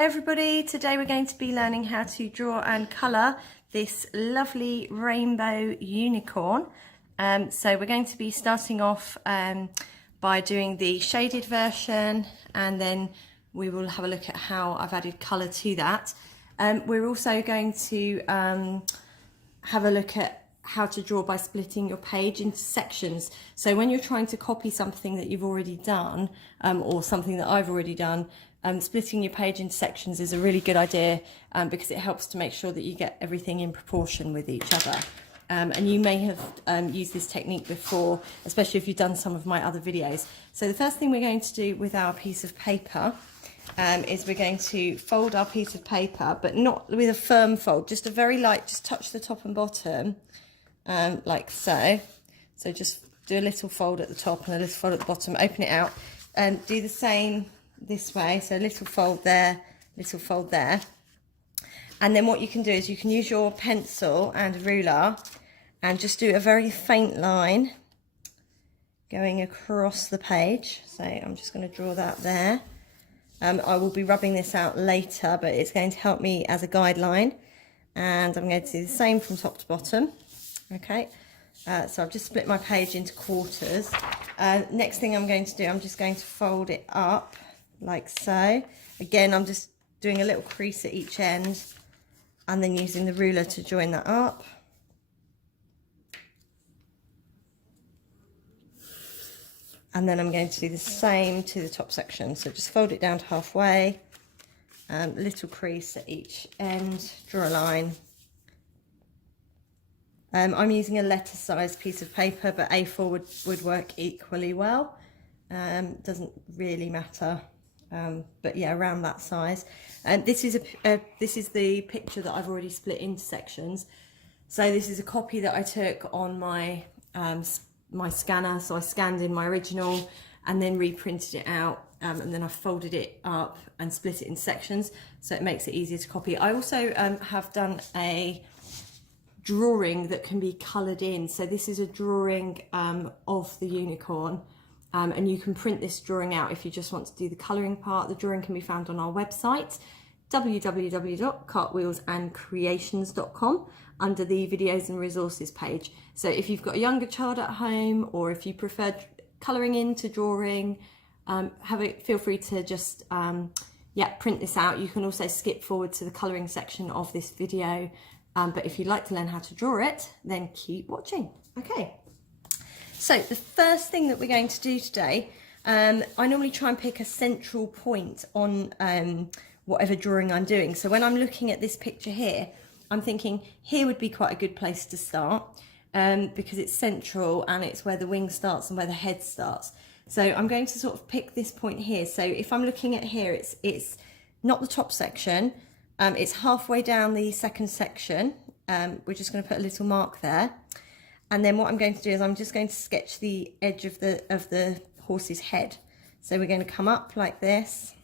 Everybody, today we're going to be learning how to draw and colour this lovely rainbow unicorn. So we're going to be starting off by doing the shaded version, and then we will have a look at how I've added colour to that. We're also going to have a look at how to draw by splitting your page into sections. So when you're trying to copy something that you've already done, or something that I've already done, splitting your page into sections is a really good idea because it helps to make sure that you get everything in proportion with each other. And you may have used this technique before, especially if you've done some of my other videos. So the first thing we're going to do with our piece of paper is we're going to fold our piece of paper, but not with a firm fold, just a very light, just touch the top and bottom, like so. So just do a little fold at the top and a little fold at the bottom, open it out, and do the same this way. So a little fold there, little fold there. And then what you can do is you can use your pencil and ruler and just do a very faint line going across the page. So I'm just going to draw that there. I will be rubbing this out later, but it's going to help me as a guideline. And I'm going to do the same from top to bottom. Okay, so I've just split my page into quarters. Next thing I'm going to do, I'm just going to fold it up like so. Again, I'm just doing a little crease at each end and then using the ruler to join that up. And then I'm going to do the same to the top section. So just fold it down to halfway, little crease at each end, draw a line. I'm using a letter size piece of paper, but A4 would work equally well. Doesn't really matter. But yeah, around that size. And this is the picture that I've already split into sections. So this is a copy that I took on my my scanner. So I scanned in my original and then reprinted it out, and then I folded it up and split it in sections, so it makes it easier to copy. I also have done a drawing that can be coloured in. So this is a drawing of the unicorn. And you can print this drawing out if you just want to do the colouring part. The drawing can be found on our website, www.cartwheelsandcreations.com, under the videos and resources page. So if you've got a younger child at home, or if you prefer colouring into drawing, feel free to just print this out. You can also skip forward to the colouring section of this video. But if you'd like to learn how to draw it, then keep watching. Okay. So the first thing that we're going to do today, I normally try and pick a central point on whatever drawing I'm doing. So when I'm looking at this picture here, I'm thinking here would be quite a good place to start because it's central and it's where the wing starts and where the head starts. So I'm going to sort of pick this point here. So if I'm looking at here, it's not the top section, it's halfway down the second section. We're just going to put a little mark there. And then what I'm going to do is I'm just going to sketch the edge of the horse's head. So we're going to come up like this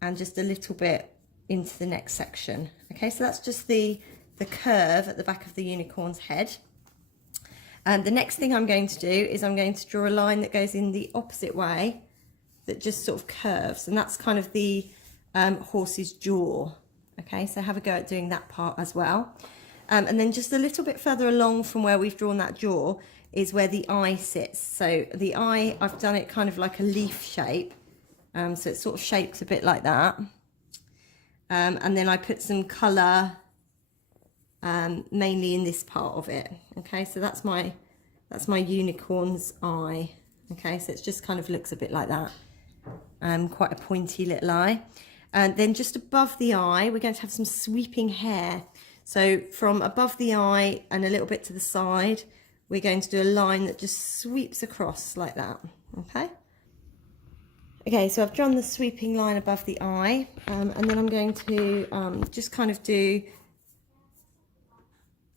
and just a little bit into the next section. Okay, so that's just the curve at the back of the unicorn's head. And the next thing I'm going to do is I'm going to draw a line that goes in the opposite way that just sort of curves. And that's kind of the horse's jaw. Okay, so have a go at doing that part as well. And then just a little bit further along from where we've drawn that jaw is where the eye sits. So the eye, I've done it kind of like a leaf shape. So it sort of shapes a bit like that. And then I put some colour mainly in this part of it. Okay, so that's my unicorn's eye. Okay, so it just kind of looks a bit like that. Quite a pointy little eye. And then just above the eye, we're going to have some sweeping hair. So from above the eye and a little bit to the side, we're going to do a line that just sweeps across like that, okay? Okay, so I've drawn the sweeping line above the eye, and then I'm going to just kind of do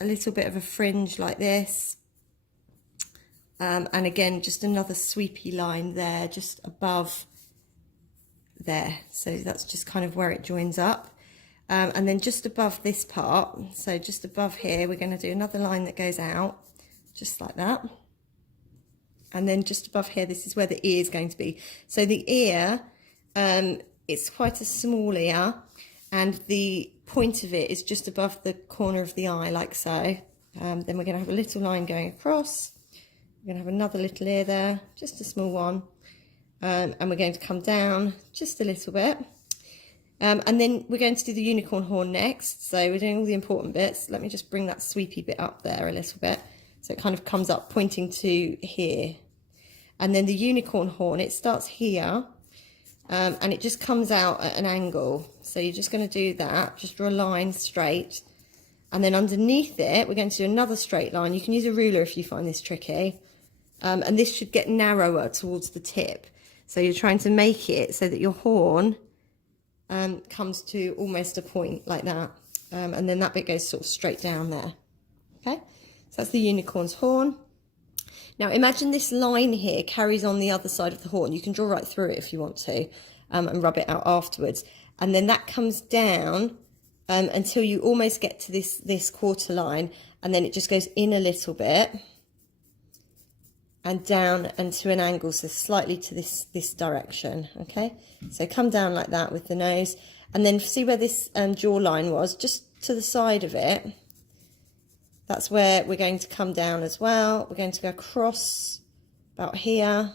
a little bit of a fringe like this. And again, just another sweepy line there, just above there. So that's just kind of where it joins up. And then just above this part, so just above here, we're going to do another line that goes out, just like that. And then just above here, this is where the ear is going to be. So the ear it's quite a small ear, and the point of it is just above the corner of the eye, like so. Then we're going to have a little line going across. We're going to have another little ear there, just a small one. And we're going to come down just a little bit. And then we're going to do the unicorn horn next. So we're doing all the important bits. Let me just bring that sweepy bit up there a little bit. So it kind of comes up pointing to here. And then the unicorn horn, it starts here. And it just comes out at an angle. So you're just going to do that. Just draw a line straight. And then underneath it, we're going to do another straight line. You can use a ruler if you find this tricky. And this should get narrower towards the tip. So you're trying to make it so that your horn comes to almost a point like that. And then that bit goes sort of straight down there. Okay, so that's the unicorn's horn. Now imagine this line here carries on the other side of the horn. You can draw right through it if you want to, and rub it out afterwards. And then that comes down until you almost get to this quarter line, and then it just goes in a little bit and down and to an angle, so slightly to this direction. Okay, so come down like that with the nose, and then see where this jawline was, just to the side of it. That's where we're going to come down as well. We're going to go across about here.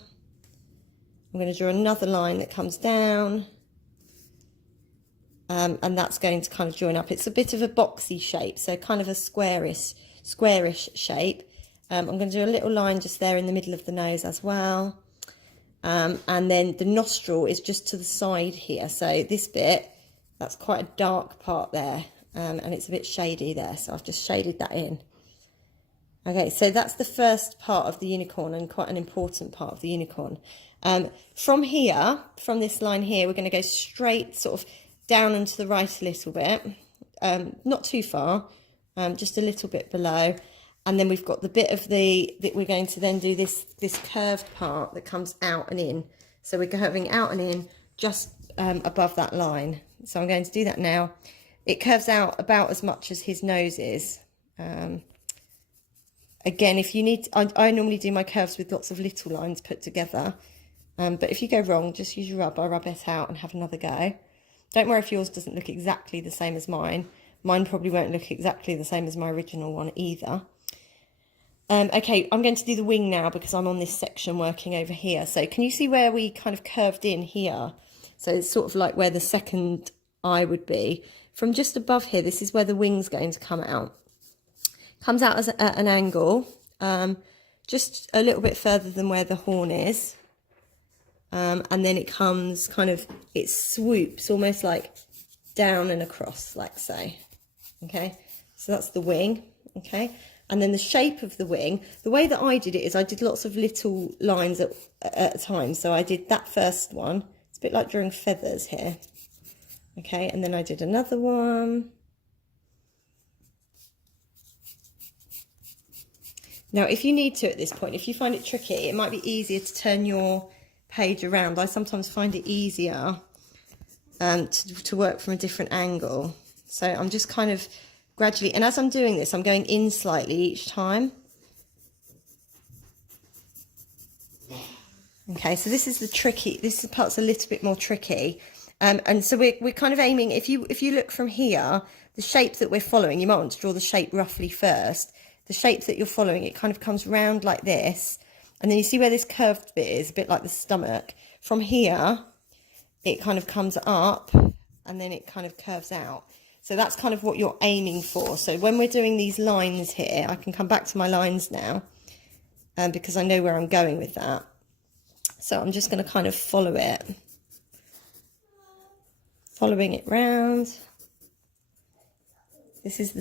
I'm going to draw another line that comes down, and that's going to kind of join up. It's a bit of a boxy shape, so kind of a squarish shape. I'm going to do a little line just there in the middle of the nose as well. And then the nostril is just to the side here. So this bit, that's quite a dark part there. And it's a bit shady there. So I've just shaded that in. Okay, so that's the first part of the unicorn, and quite an important part of the unicorn. From here, from this line here, we're going to go straight sort of down and to the right a little bit. Not too far, just a little bit below. And then we've got the bit of that we're going to then do this curved part that comes out and in. So we're curving out and in just above that line. So I'm going to do that now. It curves out about as much as his nose is. Again, if you need, I normally do my curves with lots of little lines put together. But if you go wrong, just use your rubber, rub it out and have another go. Don't worry if yours doesn't look exactly the same as mine. Mine probably won't look exactly the same as my original one either. Okay, I'm going to do the wing now because I'm on this section working over here. So can you see where we kind of curved in here? So it's sort of like where the second eye would be. From just above here, this is where the wing's going to come out. Comes out at an angle, just a little bit further than where the horn is. And then it comes kind of, it swoops almost like down and across, like so. Okay, so that's the wing, okay? And then the shape of the wing, the way that I did it is I did lots of little lines at a time. So I did that first one. It's a bit like drawing feathers here. Okay, and then I did another one. Now, if you need to at this point, if you find it tricky, it might be easier to turn your page around. I sometimes find it easier to work from a different angle. So I'm just kind of gradually, and as I'm doing this, I'm going in slightly each time. Okay, so this is the tricky, this part's a little bit more tricky. And so we're kind of aiming, if you look from here, the shape that we're following, you might want to draw the shape roughly first. The shape that you're following, it kind of comes round like this. And then you see where this curved bit is, a bit like the stomach. From here, it kind of comes up and then it kind of curves out. So that's kind of what you're aiming for. So when we're doing these lines here, I can come back to my lines now because I know where I'm going with that. So I'm just going to kind of follow it. Following it round. This is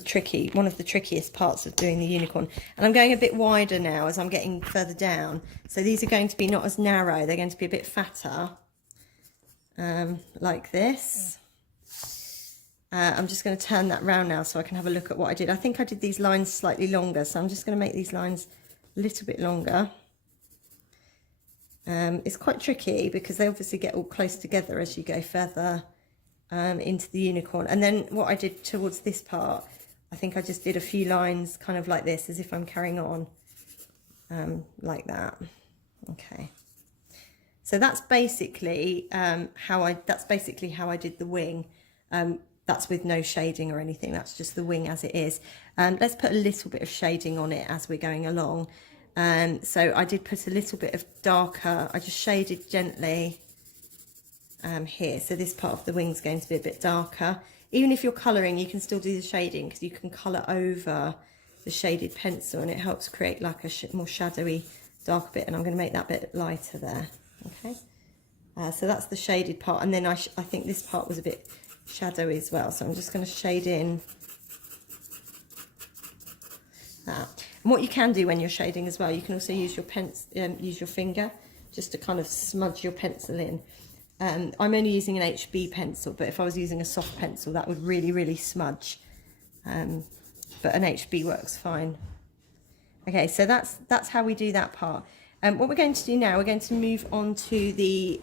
one of the trickiest parts of doing the unicorn. And I'm going a bit wider now as I'm getting further down. So these are going to be not as narrow. They're going to be a bit fatter, like this. I'm just going to turn that round now so I can have a look at what I did. I think I did these lines slightly longer, so I'm just going to make these lines a little bit longer. It's quite tricky because they obviously get all close together as you go further into the unicorn. And then what I did towards this part, I think I just did a few lines kind of like this, as if I'm carrying on like that. Okay. So that's basically how I did the wing. That's with no shading or anything. That's just the wing as it is. Let's put a little bit of shading on it as we're going along. So I did put a little bit of darker. I just shaded gently here. So this part of the wing's going to be a bit darker. Even if you're colouring, you can still do the shading because you can colour over the shaded pencil, and it helps create like a more shadowy, dark bit. And I'm going to make that bit lighter there. Okay. So that's the shaded part, and then I think this part was a bit shadowy as well. So I'm just going to shade in that. And what you can do when you're shading as well, you can also use your use your finger just to kind of smudge your pencil in. I'm only using an HB pencil, but if I was using a soft pencil, that would really smudge. But an HB works fine. Okay, so that's how we do that part. What we're going to do now, we're going to move on to the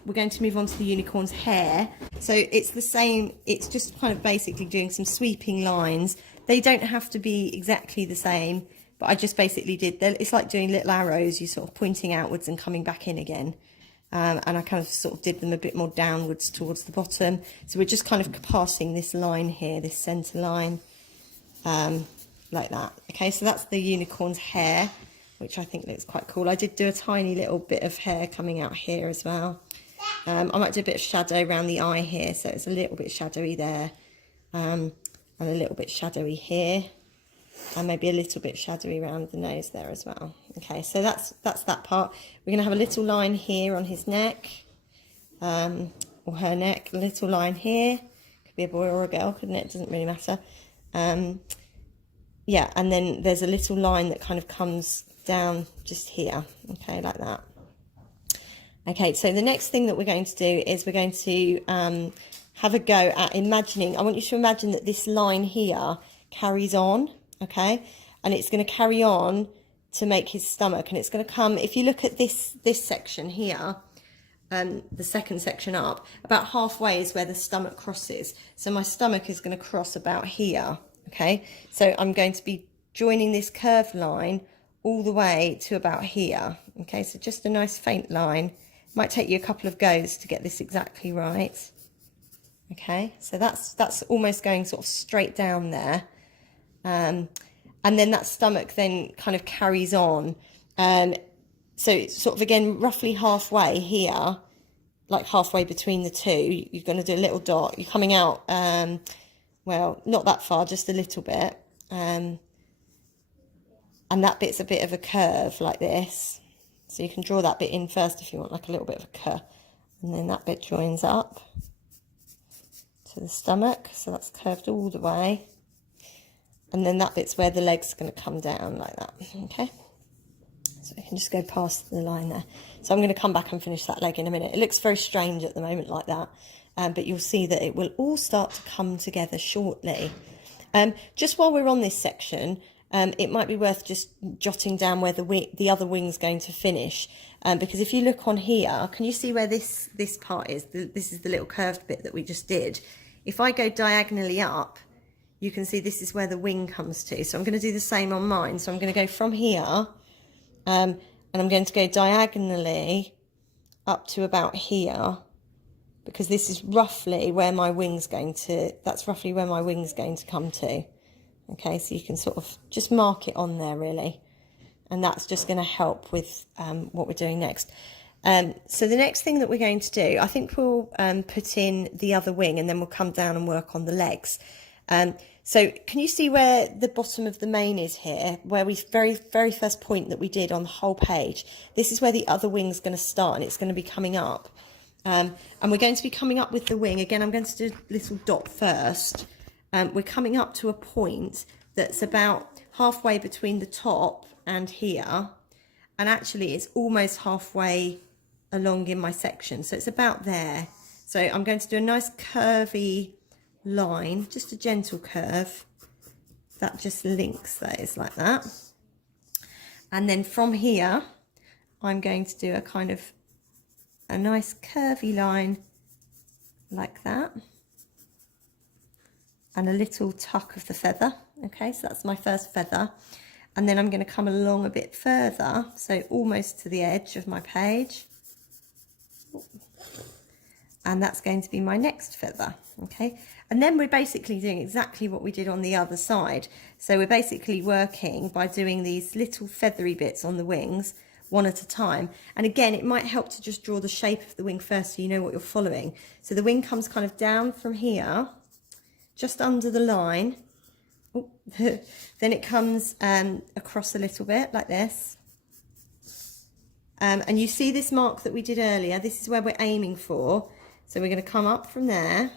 unicorn's hair. So it's the same. It's just kind of basically doing some sweeping lines. They don't have to be exactly the same, but I just basically did. It's like doing little arrows. You're sort of pointing outwards and coming back in again. And I kind of sort of did them a bit more downwards towards the bottom. So we're just kind of passing this line here, this centre line, like that. Okay, so that's the unicorn's hair, which I think looks quite cool. I did do a tiny little bit of hair coming out here as well. I might do a bit of shadow around the eye here, so it's a little bit shadowy there, and a little bit shadowy here, and maybe a little bit shadowy around the nose there as well. Okay, so that's that part. We're going to have a little line here on his neck, or her neck, a little line here. Could be a boy or a girl, couldn't it? It doesn't really matter. Yeah, and then there's a little line that kind of comes down just here, okay, like that. Okay, so the next thing that we're going to do is we're going to have a go at imagining. I want you to imagine that this line here carries on, okay, and it's going to carry on to make his stomach, and it's going to come, if you look at this section here, the second section up, about halfway is where the stomach crosses. So my stomach is going to cross about here, okay, so I'm going to be joining this curved line all the way to about here. Okay, so just a nice faint line. Might take you a couple of goes to get this exactly right. Okay, so that's almost going sort of straight down there, and then that stomach then kind of carries on, so it's sort of again roughly halfway here, like halfway between the two. You're going to do a little dot. You're coming out, well, not that far, just a little bit, and that bit's a bit of a curve like this. So you can draw that bit in first if you want like a little bit of a curve, and then that bit joins up to the stomach, so that's curved all the way, and then that bit's where the leg's going to come down like that. Okay, so we can just go past the line there. So I'm going to come back and finish that leg in a minute. It looks very strange at the moment like that, but you'll see that it will all start to come together shortly. Just while we're on this section, it might be worth just jotting down where the other wing's going to finish, because if you look on here, can you see where this part is? This is the little curved bit that we just did. If I go diagonally up, you can see this is where the wing comes to. So I'm going to do the same on mine. So I'm going to go from here, and I'm going to go diagonally up to about here, because this is roughly where my wing's going to, that's roughly where my wing's going to come to. Okay, so you can sort of just mark it on there really, and that's just going to help with what we're doing next. So the next thing that we're going to do, I think we'll put in the other wing, and then we'll come down and work on the legs. So can you see where the bottom of the mane is here, where we very first point that we did on the whole page? This is where the other wing's going to start, and it's going to be coming up. And we're going to be coming up with the wing. Again, I'm going to do a little dot first. We're coming up to a point that's about halfway between the top and here, and actually it's almost halfway along in my section, so it's about there. So I'm going to do a nice curvy line, just a gentle curve that just links those like that, and then from here I'm going to do a kind of a nice curvy line like that, and a little tuck of the feather. Okay, so that's my first feather, and then I'm going to come along a bit further, so almost to the edge of my page, And that's going to be my next feather, okay? And then we're basically doing exactly what we did on the other side. So we're basically working by doing these little feathery bits on the wings, one at a time. And again, it might help to just draw the shape of the wing first so you know what you're following. So the wing comes kind of down from here, just under the line. Oh, then it comes across a little bit like this. And you see this mark that we did earlier, this is where we're aiming for. So we're going to come up from there,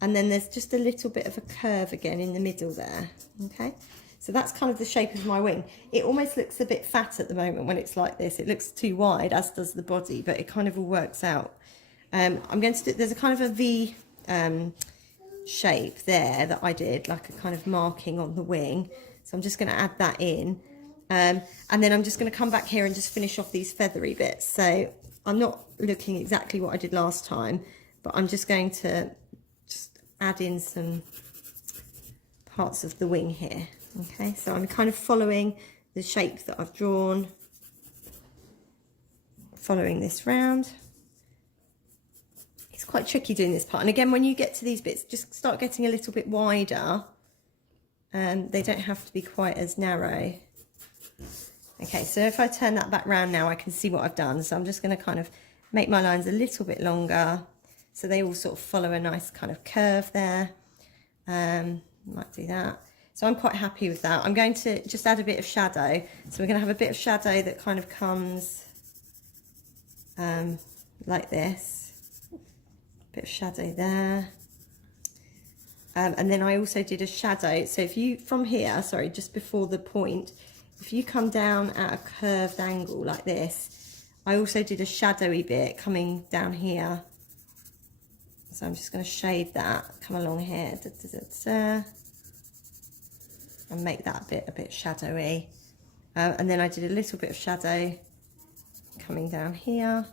and then there's just a little bit of a curve again in the middle there, okay? So that's kind of the shape of my wing. It almost looks a bit fat at the moment when it's like this. It looks too wide, as does the body, but it kind of all works out. I'm going to do, there's a kind of a V shape there that I did, like a kind of marking on the wing. So I'm just going to add that in. And then I'm just going to come back here and just finish off these feathery bits. So I'm not looking exactly what I did last time, but I'm just going to just add in some parts of the wing here. Okay, so I'm kind of following the shape that I've drawn, following this round. It's quite tricky doing this part. And again, when you get to these bits, just start getting a little bit wider. They don't have to be quite as narrow. Okay, so if I turn that back round now, I can see what I've done. So I'm just going to kind of make my lines a little bit longer so they all sort of follow a nice kind of curve there. Might do that. So I'm quite happy with that. I'm going to just add a bit of shadow. So we're going to have a bit of shadow that kind of comes like this. A bit of shadow there. And then I also did a shadow. So if you, from here, sorry, just before the point, if you come down at a curved angle like this, I also did a shadowy bit coming down here. So I'm just going to shade that, come along here, and make that bit a bit shadowy. And then I did a little bit of shadow coming down here.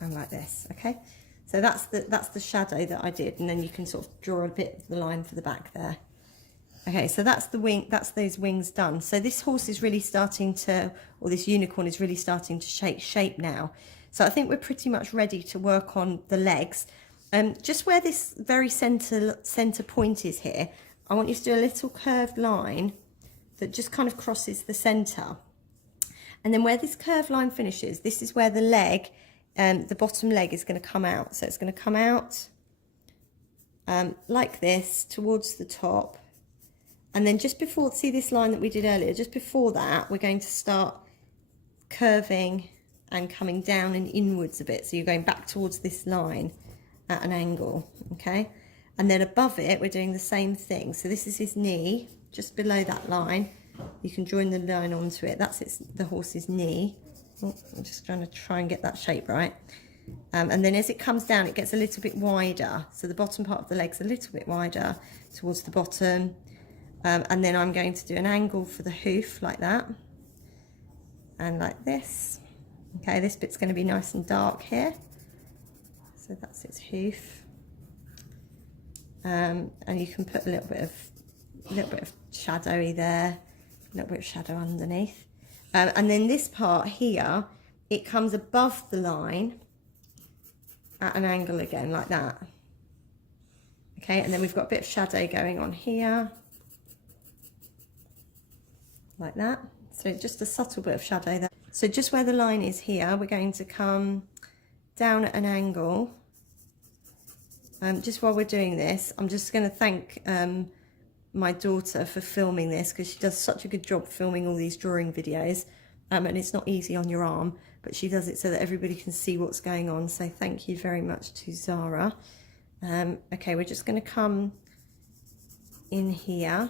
And like this, okay? So that's the shadow that I did, and then you can sort of draw a bit of the line for the back there. Okay, so that's the wing, that's those wings done. So this horse is really starting to, or this unicorn is really starting to take shape now. So I think we're pretty much ready to work on the legs. Just where this very center point is here, I want you to do a little curved line that just kind of crosses the center. And then where this curved line finishes, this is where the leg, the bottom leg is going to come out. So it's going to come out like this towards the top. And then just before, see this line that we did earlier, just before that, we're going to start curving and coming down and inwards a bit. So you're going back towards this line at an angle, okay? And then above it, we're doing the same thing. So this is his knee, just below that line. You can join the line onto it. That's the horse's knee. Oh, I'm just trying to get that shape right. And then as it comes down, it gets a little bit wider. So the bottom part of the leg's a little bit wider towards the bottom. And then I'm going to do an angle for the hoof like that. And like this. Okay, this bit's going to be nice and dark here. So that's its hoof. And you can put a little bit of shadowy there, a little bit of shadow underneath. And then this part here, it comes above the line at an angle again, like that. Okay, and then we've got a bit of shadow going on here, like that. So just a subtle bit of shadow there. So just where the line is here, we're going to come down at an angle. Just while we're doing this, I'm just going to thank my daughter for filming this, because she does such a good job filming all these drawing videos, and it's not easy on your arm, but she does it so that everybody can see what's going on. So thank you very much to Zara. Okay, we're just going to come in here.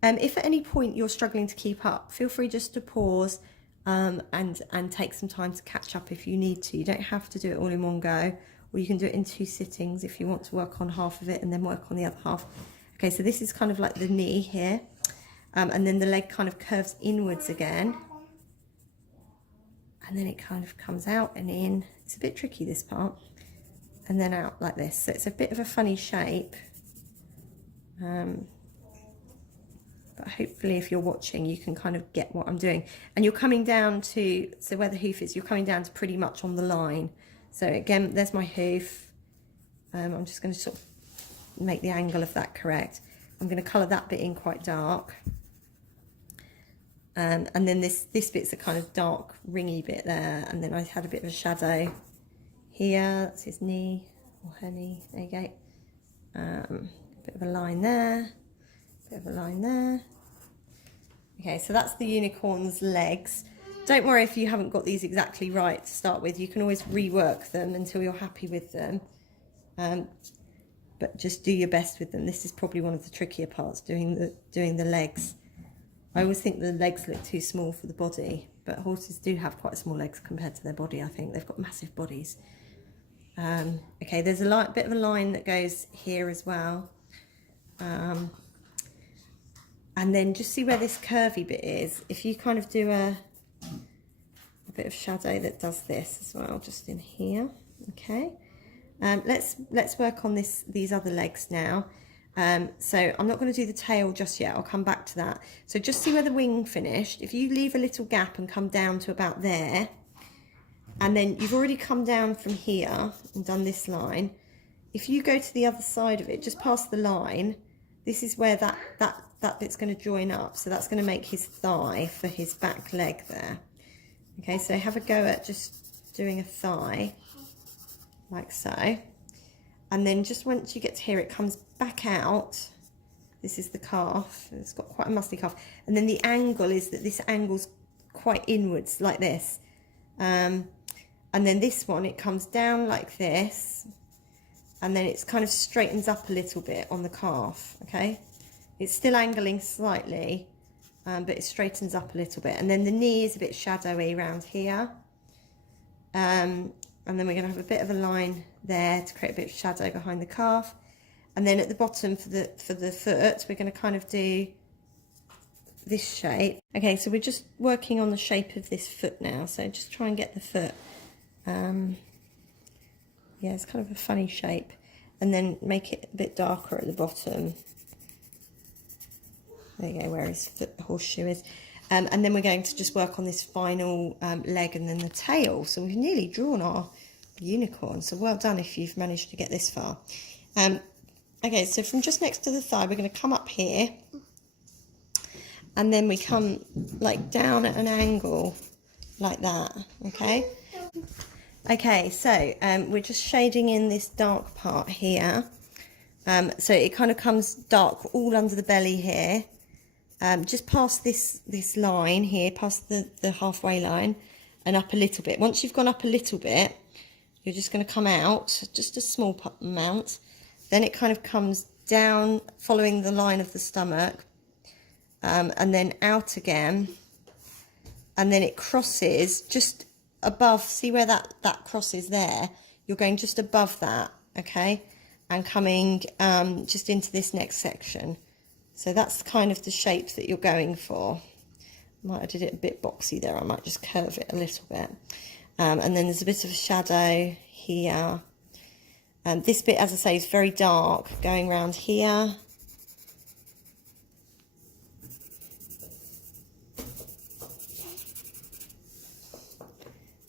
If at any point you're struggling to keep up, feel free just to pause and take some time to catch up if you need to. You don't have to do it all in one go, or you can do it in 2 sittings if you want to work on half of it and then work on the other half. Okay, so this is kind of like the knee here, and then the leg kind of curves inwards again, and then it kind of comes out and in. It's a bit tricky, this part, and then out like this. So it's a bit of a funny shape. but hopefully if you're watching you can kind of get what I'm doing. And you're coming down to, so where the hoof is, you're coming down to pretty much on the line. So again, there's my hoof. I'm just going to sort of make the angle of that correct. I'm going to colour that bit in quite dark. And then this bit's a kind of dark ringy bit there, and then I had a bit of a shadow here. That's his knee, or her knee, there you go. Bit of a line there, bit of a line there. Okay, so that's the unicorn's legs. Don't worry if you haven't got these exactly right to start with. You can always rework them until you're happy with them. But just do your best with them. This is probably one of the trickier parts, doing the legs. I always think the legs look too small for the body, but horses do have quite small legs compared to their body, I think. They've got massive bodies. Okay, there's a bit of a line that goes here as well. And then just see where this curvy bit is. If you kind of do a bit of shadow that does this as well, just in here, okay. Let's work on these other legs now. So I'm not going to do the tail just yet, I'll come back to that. So just see where the wing finished. If you leave a little gap and come down to about there, and then you've already come down from here and done this line. If you go to the other side of it, just past the line, this is where that bit's going to join up. So that's going to make his thigh for his back leg there. Okay, so have a go at just doing a thigh, like so. And then just once you get to here, it comes back out. This is the calf. It's got quite a muscly calf. And then the angle is that this angle's quite inwards, like this. And then this one, it comes down like this. And then it's kind of straightens up a little bit on the calf, okay? It's still angling slightly, but it straightens up a little bit. And then the knee is a bit shadowy around here. And then we're going to have a bit of a line there to create a bit of shadow behind the calf. And then at the bottom for the foot, we're going to kind of do this shape. Okay, so we're just working on the shape of this foot now. So just try and get the foot. Yeah, it's kind of a funny shape. And then make it a bit darker at the bottom. There you go, where his horseshoe is. And then we're going to just work on this final leg and then the tail. So we've nearly drawn our unicorn. So well done if you've managed to get this far. Okay, so from just next to the thigh, we're going to come up here. And then we come like down at an angle like that, okay? Okay, so we're just shading in this dark part here. So it kind of comes dark all under the belly here. Just past this line here, past the halfway line, and up a little bit. Once you've gone up a little bit, you're just going to come out, just a small amount. Then it kind of comes down, following the line of the stomach, and then out again. And then it crosses just above, see where that crosses there? You're going just above that, okay? And coming just into this next section. So that's kind of the shape that you're going for. Might have did it a bit boxy there. I might just curve it a little bit. And then there's a bit of a shadow here. This bit, as I say, is very dark, going around here.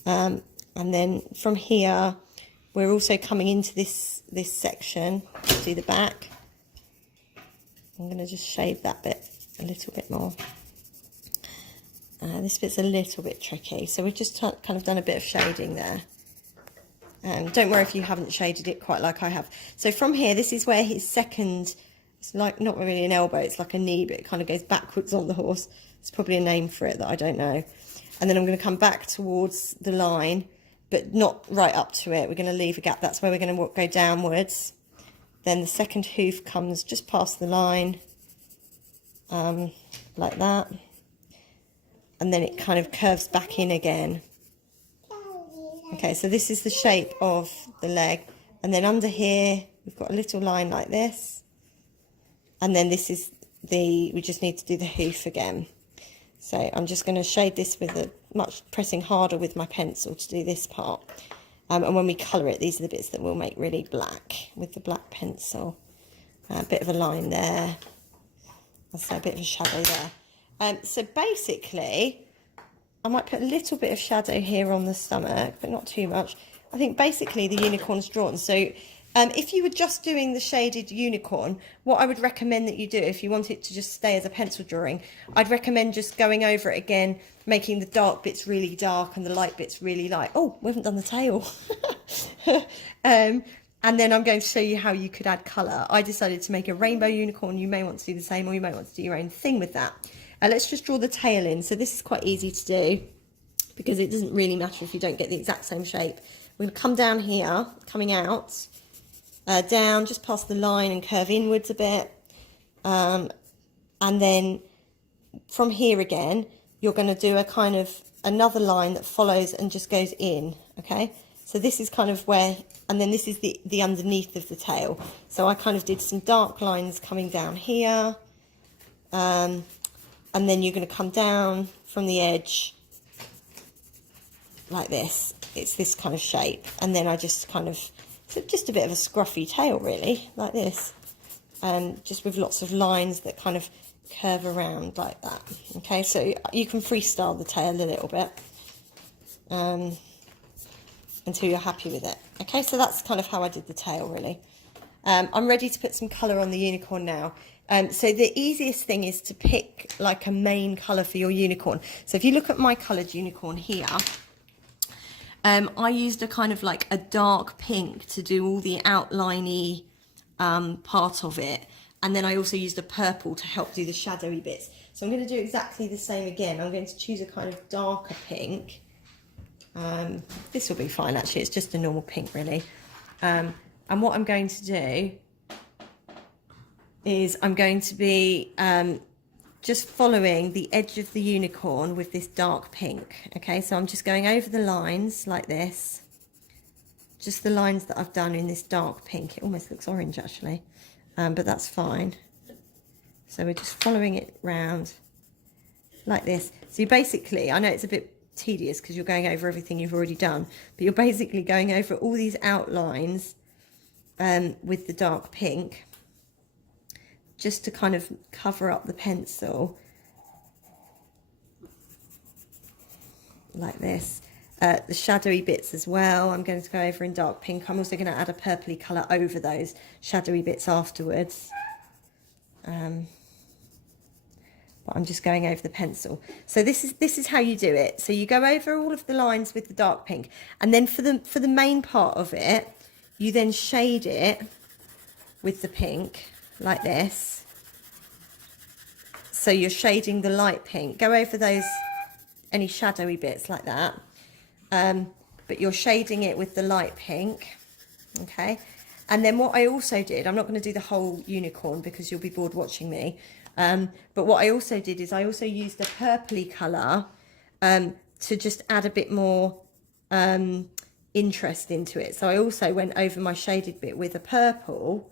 And then from here, we're also coming into this section, do the back. I'm going to just shade that bit a little bit more. This bit's a little bit tricky, so we've just kind of done a bit of shading there. Don't worry if you haven't shaded it quite like I have. So from here, this is where his second, it's like not really an elbow, it's like a knee, but it kind of goes backwards on the horse. There's probably a name for it that I don't know. And then I'm going to come back towards the line, but not right up to it. We're going to leave a gap. That's where we're going to go downwards. Then the second hoof comes just past the line, like that. And then it kind of curves back in again. Okay, so this is the shape of the leg. And then under here, we've got a little line like this. And then this is we just need to do the hoof again. So I'm just going to shade this with pressing harder with my pencil to do this part. And when we colour it, these are the bits that we'll make really black with the black pencil. A bit of a line there. That's a bit of a shadow there. So basically, I might put a little bit of shadow here on the stomach, but not too much. I think basically the unicorn's drawn. So if you were just doing the shaded unicorn, what I would recommend that you do, if you want it to just stay as a pencil drawing, I'd recommend just going over it again, making the dark bits really dark and the light bits really light. Oh, we haven't done the tail. And then I'm going to show you how you could add colour. I decided to make a rainbow unicorn. You may want to do the same, or you may want to do your own thing with that. Let's just draw the tail in. So this is quite easy to do because it doesn't really matter if you don't get the exact same shape. We're going to come down here, coming out, down just past the line and curve inwards a bit. And then from here again, you're going to do a kind of another line that follows and just goes in, okay? So this is kind of where, and then this is the underneath of the tail. So I kind of did some dark lines coming down here. And then you're going to come down from the edge like this. It's this kind of shape. And then I just kind of, so just a bit of a scruffy tail really, like this. Just with lots of lines that kind of curve around like that. Okay, so you can freestyle the tail a little bit. Until you're happy with it. Okay, so that's kind of how I did the tail really. I'm ready to put some colour on the unicorn now. So the easiest thing is to pick like a main colour for your unicorn. So if you look at my coloured unicorn here, I used a kind of like a dark pink to do all the outliney part of it. And then I also used a purple to help do the shadowy bits. So I'm going to do exactly the same again. I'm going to choose a kind of darker pink. This will be fine actually, it's just a normal pink really. And what I'm going to do is I'm going to be just following the edge of the unicorn with this dark pink. Okay, so I'm just going over the lines like this, just the lines that I've done in this dark pink. It almost looks orange actually, but that's fine. So we're just following it round like this. So you basically, I know it's a bit tedious because you're going over everything you've already done, but you're basically going over all these outlines with the dark pink just to kind of cover up the pencil like this. The shadowy bits as well I'm going to go over in dark pink. I'm also going to add a purpley colour over those shadowy bits afterwards. But I'm just going over the pencil. So this is how you do it. So you go over all of the lines with the dark pink, and then for the main part of it, you then shade it with the pink like this. So you're shading the light pink. Go over those any shadowy bits like that. But you're shading it with the light pink. Okay. And then what I also did, I'm not going to do the whole unicorn because you'll be bored watching me. But what I also did is I also used a purpley colour to just add a bit more interest into it. So I also went over my shaded bit with a purple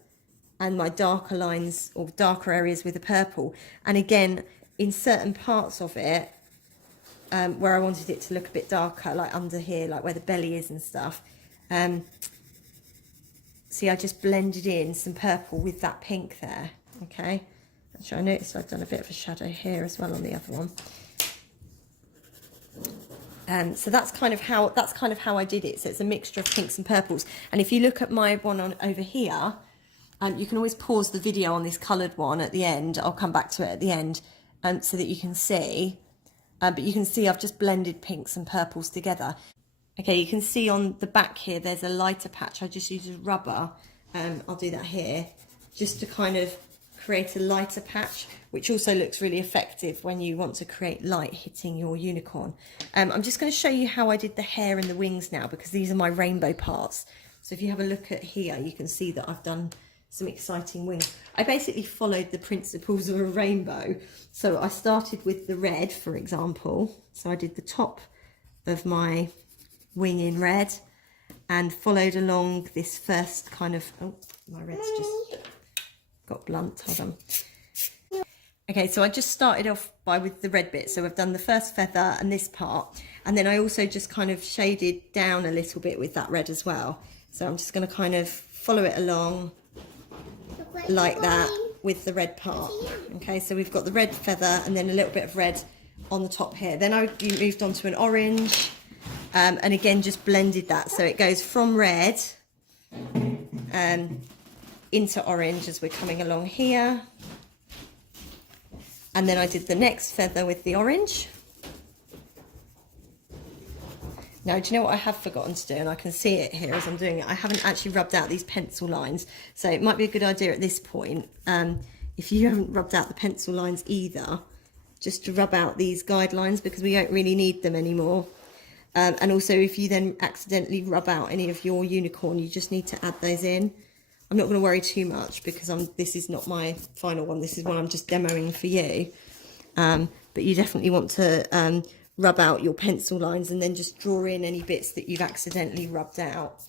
and my darker lines or darker areas with a purple. And again, in certain parts of it, where I wanted it to look a bit darker, like under here, like where the belly is and stuff. See, I just blended in some purple with that pink there, okay? Actually, I noticed I've done a bit of a shadow here as well on the other one. So that's kind of how I did it. So it's a mixture of pinks and purples. And if you look at my one on over here, you can always pause the video on this coloured one at the end. I'll come back to it at the end, so that you can see. But you can see I've just blended pinks and purples together. Okay, you can see on the back here there's a lighter patch. I just used rubber. I'll do that here, just to kind of create a lighter patch, which also looks really effective when you want to create light hitting your unicorn. I'm just going to show you how I did the hair and the wings now, because these are my rainbow parts. So if you have a look at here, you can see that I've done some exciting wings. I basically followed the principles of a rainbow. So I started with the red, for example. So I did the top of my wing in red and followed along this first kind of, oh, my red's just got blunt, hold on. Okay, so I just started off with the red bit. So I've done the first feather and this part, and then I also just kind of shaded down a little bit with that red as well. So I'm just going to kind of follow it along like that with the red part. Okay, so we've got the red feather and then a little bit of red on the top here. Then I moved on to an orange, and again just blended that so it goes from red into orange as we're coming along here. And then I did the next feather with the orange. Now, do you know what I have forgotten to do? And I can see it here as I'm doing it. I haven't actually rubbed out these pencil lines. So it might be a good idea at this point, if you haven't rubbed out the pencil lines either, just to rub out these guidelines, because we don't really need them anymore. And also if you then accidentally rub out any of your unicorn, you just need to add those in. I'm not going to worry too much because this is not my final one. This is one I'm just demoing for you. But you definitely want to rub out your pencil lines and then just draw in any bits that you've accidentally rubbed out.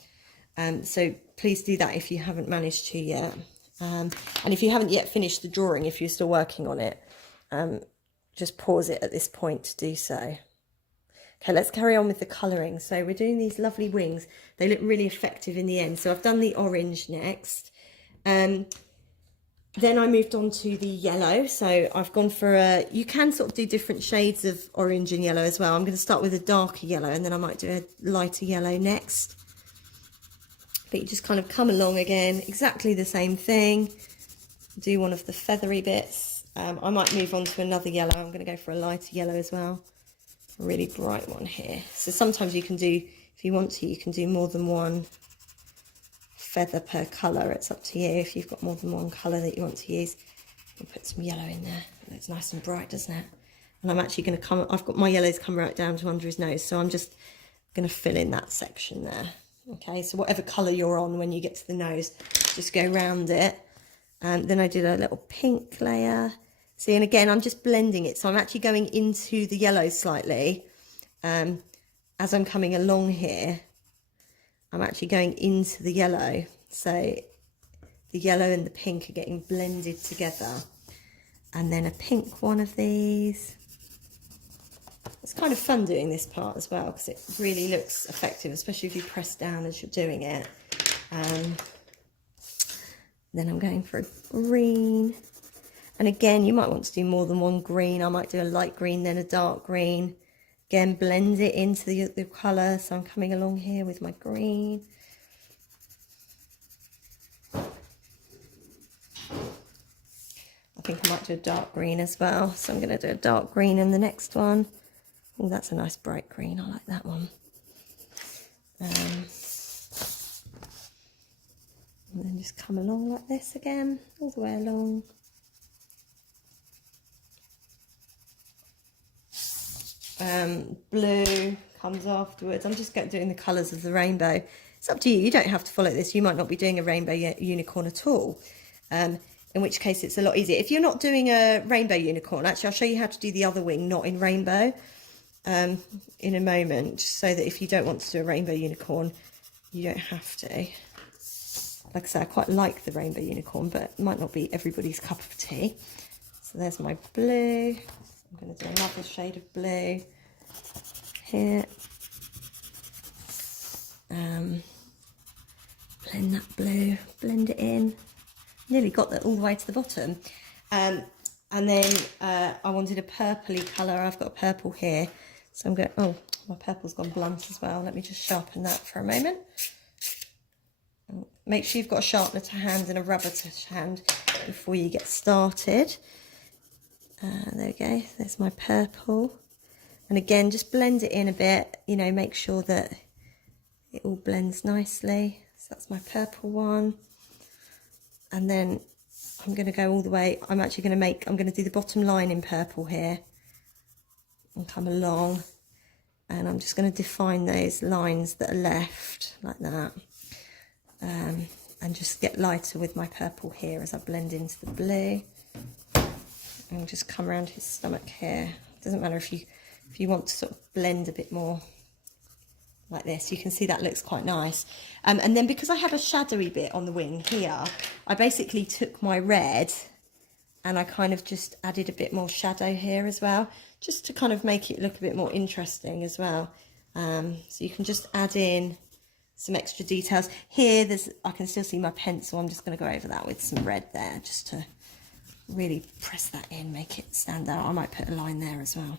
So please do that if you haven't managed to yet. And if you haven't yet finished the drawing, if you're still working on it, just pause it at this point to do so. Okay, let's carry on with the colouring. So we're doing these lovely wings. They look really effective in the end. So I've done the orange next. Then I moved on to the yellow. So I've gone for you can sort of do different shades of orange and yellow as well. I'm going to start with a darker yellow and then I might do a lighter yellow next. But you just kind of come along again, exactly the same thing. Do one of the feathery bits. I might move on to another yellow. I'm going to go for a lighter yellow as well. A really bright one here. So sometimes you can do, if you want to, you can do more than one feather per colour. It's up to you if you've got more than one colour that you want to use. You put some yellow in there. It looks nice and bright, doesn't it? And I'm actually going to I've got my yellows come right down to under his nose, so I'm just going to fill in that section there. Okay, so whatever colour you're on when you get to the nose, just go round it. And then I did a little pink layer. See, and again, I'm just blending it. So I'm actually going into the yellow slightly. As I'm coming along here, I'm actually going into the yellow. So the yellow and the pink are getting blended together. And then a pink one of these. It's kind of fun doing this part as well because it really looks effective, especially if you press down as you're doing it. Then I'm going for a green. And again, you might want to do more than one green. I might do a light green, then a dark green. Again, blend it into the colour. So I'm coming along here with my green. I think I might do a dark green as well. So I'm going to do a dark green in the next one. Oh, that's a nice bright green. I like that one. And then just come along like this again, all the way along. Blue comes afterwards. I'm just doing the colours of the rainbow. It's up to you. You don't have to follow this. You might not be doing a rainbow unicorn at all. In which case it's a lot easier. If you're not doing a rainbow unicorn, actually I'll show you how to do the other wing, not in rainbow, in a moment, just so that if you don't want to do a rainbow unicorn, you don't have to. Like I say, I quite like the rainbow unicorn, but it might not be everybody's cup of tea. So there's my blue. I'm going to do another shade of blue here. Blend that blue, blend it in. Nearly got that all the way to the bottom. And then I wanted a purpley colour. I've got purple here. So I'm going, oh, my purple's gone blunt as well. Let me just sharpen that for a moment. Make sure you've got a sharpener to hand and a rubber to hand before you get started. There we go, there's my purple. And again, just blend it in a bit, you know, make sure that it all blends nicely. So that's my purple one. And then I'm going to go all the way, I'm going to do the bottom line in purple here. And come along. And I'm just going to define those lines that are left, like that. And just get lighter with my purple here as I blend into the blue. And just come around his stomach here. It doesn't matter if you want to sort of blend a bit more like this. You can see that looks quite nice. And then because I had a shadowy bit on the wing here, I basically took my red and I kind of just added a bit more shadow here as well, just to kind of make it look a bit more interesting as well. So you can just add in some extra details. Here, I can still see my pencil. I'm just going to go over that with some red there, just to really press that in, make it stand out. I might put a line there as well.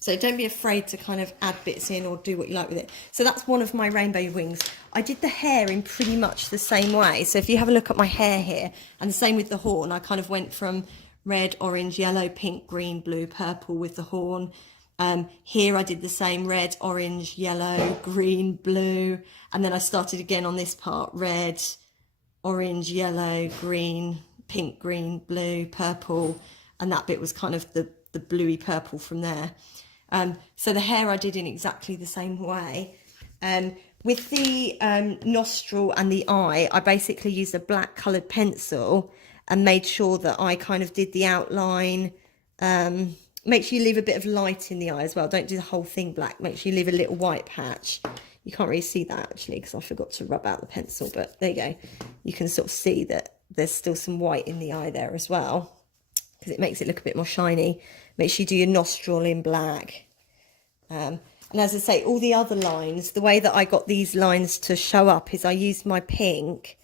So don't be afraid to kind of add bits in or do what you like with it. So that's one of my rainbow wings. I did the hair in pretty much the same way. So if you have a look at my hair here, and the same with the horn, I kind of went from red, orange, yellow, pink, green, blue, purple with the horn. Here I did the same, red, orange, yellow, green, blue. And then I started again on this part, red, orange, yellow, green, pink, green, blue, purple. And that bit was kind of the bluey purple from there. So the hair I did in exactly the same way. With the nostril and the eye, I basically used a black coloured pencil and made sure that I kind of did the outline. Make sure you leave a bit of light in the eye as well. Don't do the whole thing black. Make sure you leave a little white patch. You can't really see that actually because I forgot to rub out the pencil, but there you go. You can sort of see that there's still some white in the eye there as well because it makes it look a bit more shiny. Make sure you do your nostril in black. And as I say, all the other lines, the way that I got these lines to show up is I used my pink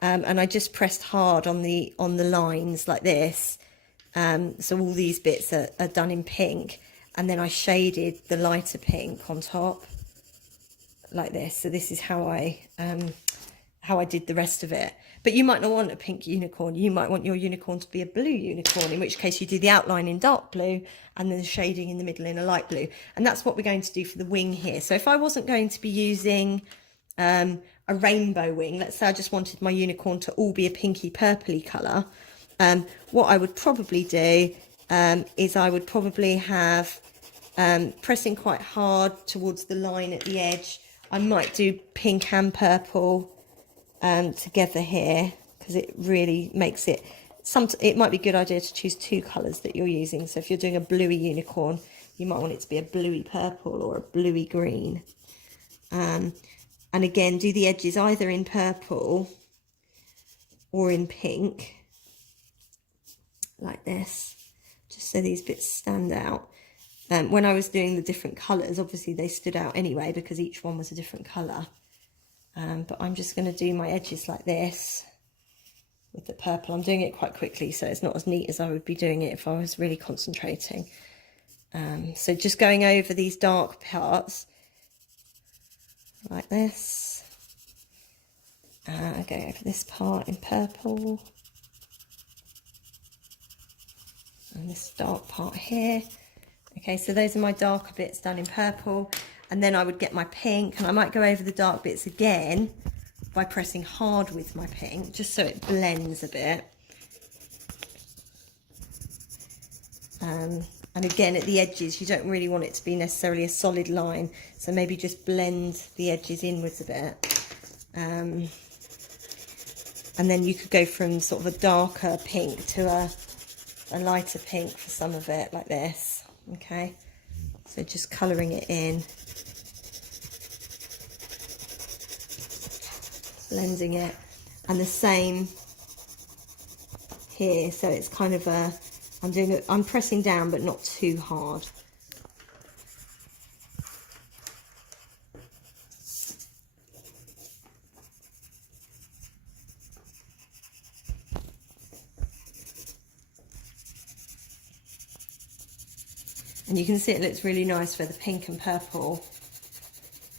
and I just pressed hard on the lines like this. So all these bits are done in pink, and then I shaded the lighter pink on top like this. So this is how I did the rest of it. But you might not want a pink unicorn. You might want your unicorn to be a blue unicorn, in which case you do the outline in dark blue and then the shading in the middle in a light blue. And that's what we're going to do for the wing here. So if I wasn't going to be using a rainbow wing, let's say I just wanted my unicorn to all be a pinky purpley colour, what I would probably do is I would probably have pressing quite hard towards the line at the edge. I might do pink and purple together here because it really makes it. It might be a good idea to choose two colours that you're using. So if you're doing a bluey unicorn, you might want it to be a bluey purple or a bluey green. And again, do the edges either in purple or in pink, like this, just so these bits stand out. When I was doing the different colours, obviously they stood out anyway because each one was a different colour. But I'm just going to do my edges like this with the purple. I'm doing it quite quickly, so it's not as neat as I would be doing it if I was really concentrating. So just going over these dark parts like this. I go over this part in purple. And this dark part here. Okay, so those are my darker bits done in purple. And then I would get my pink, and I might go over the dark bits again by pressing hard with my pink, just so it blends a bit. And again, at the edges, you don't really want it to be necessarily a solid line, so maybe just blend the edges inwards a bit. And then you could go from sort of a darker pink to a lighter pink for some of it, like this. Okay, so just colouring it in, blending it, and the same here. So it's kind of I'm pressing down but not too hard. And you can see it looks really nice where the pink and purple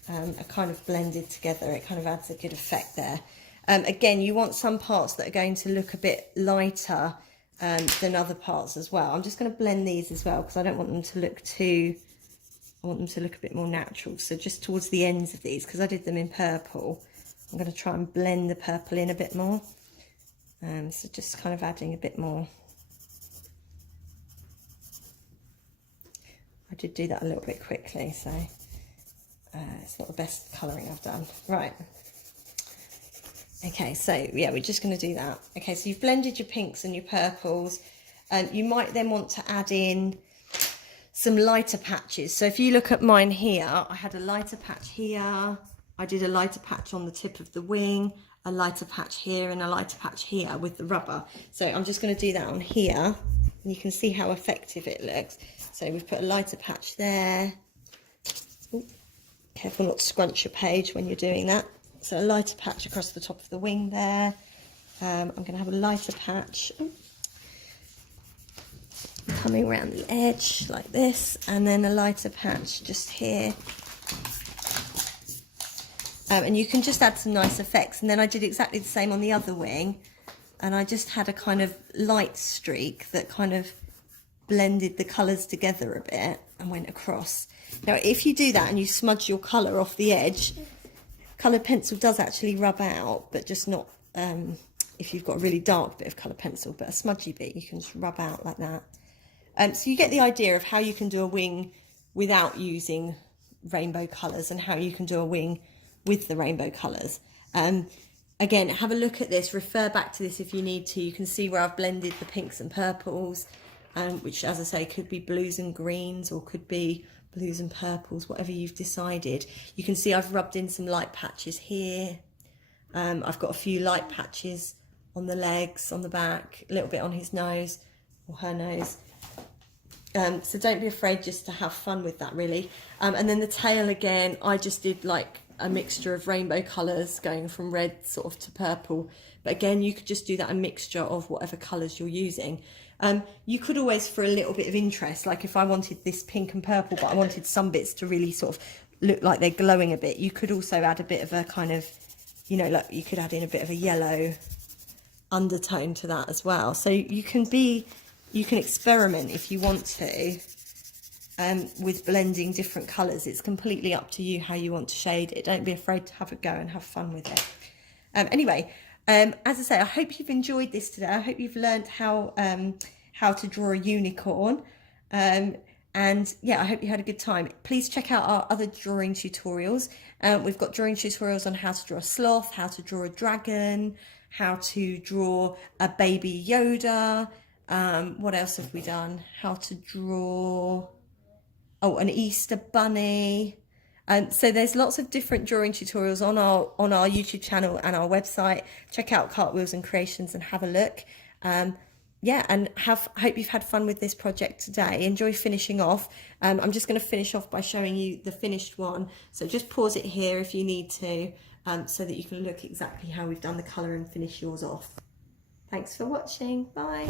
are kind of blended together. It kind of adds a good effect there. Again, you want some parts that are going to look a bit lighter than other parts as well. I'm just going to blend these as well because I don't want them to look I want them to look a bit more natural. So just towards the ends of these, because I did them in purple, I'm going to try and blend the purple in a bit more. So just kind of adding a bit more. I did do that a little bit quickly, so it's not the best colouring I've done. Right. Okay, so yeah, we're just going to do that. Okay, so you've blended your pinks and your purples. You might then want to add in some lighter patches. So if you look at mine here, I had a lighter patch here. I did a lighter patch on the tip of the wing, a lighter patch here, and a lighter patch here with the rubber. So I'm just going to do that on here. And you can see how effective it looks. So we've put a lighter patch there. Ooh, careful not to scrunch your page when you're doing that. So a lighter patch across the top of the wing there. I'm going to have a lighter patch coming around the edge like this, and then a lighter patch just here. And you can just add some nice effects. And then I did exactly the same on the other wing, and I just had a kind of light streak that kind of blended the colours together a bit and went across. Now if you do that and you smudge your colour off the edge, coloured pencil does actually rub out, but just not if you've got a really dark bit of coloured pencil, but a smudgy bit you can just rub out like that. So you get the idea of how you can do a wing without using rainbow colours and how you can do a wing with the rainbow colours. Again, have a look at this, refer back to this if you need to. You can see where I've blended the pinks and purples, which, as I say, could be blues and greens or could be blues and purples, whatever you've decided. You can see I've rubbed in some light patches here. I've got a few light patches on the legs, on the back, a little bit on his nose or her nose. So don't be afraid just to have fun with that, really. And then the tail, again, I just did like a mixture of rainbow colours going from red sort of to purple. But again, you could just do that a mixture of whatever colours you're using. You could always, for a little bit of interest, like if I wanted this pink and purple, but I wanted some bits to really sort of look like they're glowing a bit, you could also add a bit of a kind of, you know, like you could add in a bit of a yellow undertone to that as well. So you can experiment if you want to with blending different colours. It's completely up to you how you want to shade it. Don't be afraid to have a go and have fun with it. Anyway, as I say, I hope you've enjoyed this today. I hope you've learned how to draw a unicorn. And yeah, I hope you had a good time. Please check out our other drawing tutorials. We've got drawing tutorials on how to draw a sloth, how to draw a dragon, how to draw a baby Yoda. What else have we done? How to draw, oh, an Easter bunny. So there's lots of different drawing tutorials on our YouTube channel and our website. Check out Cartwheels and Creations and have a look. Yeah, and hope you've had fun with this project today. Enjoy finishing off. I'm just going to finish off by showing you the finished one. So just pause it here if you need to, so that you can look exactly how we've done the colour and finish yours off. Thanks for watching. Bye.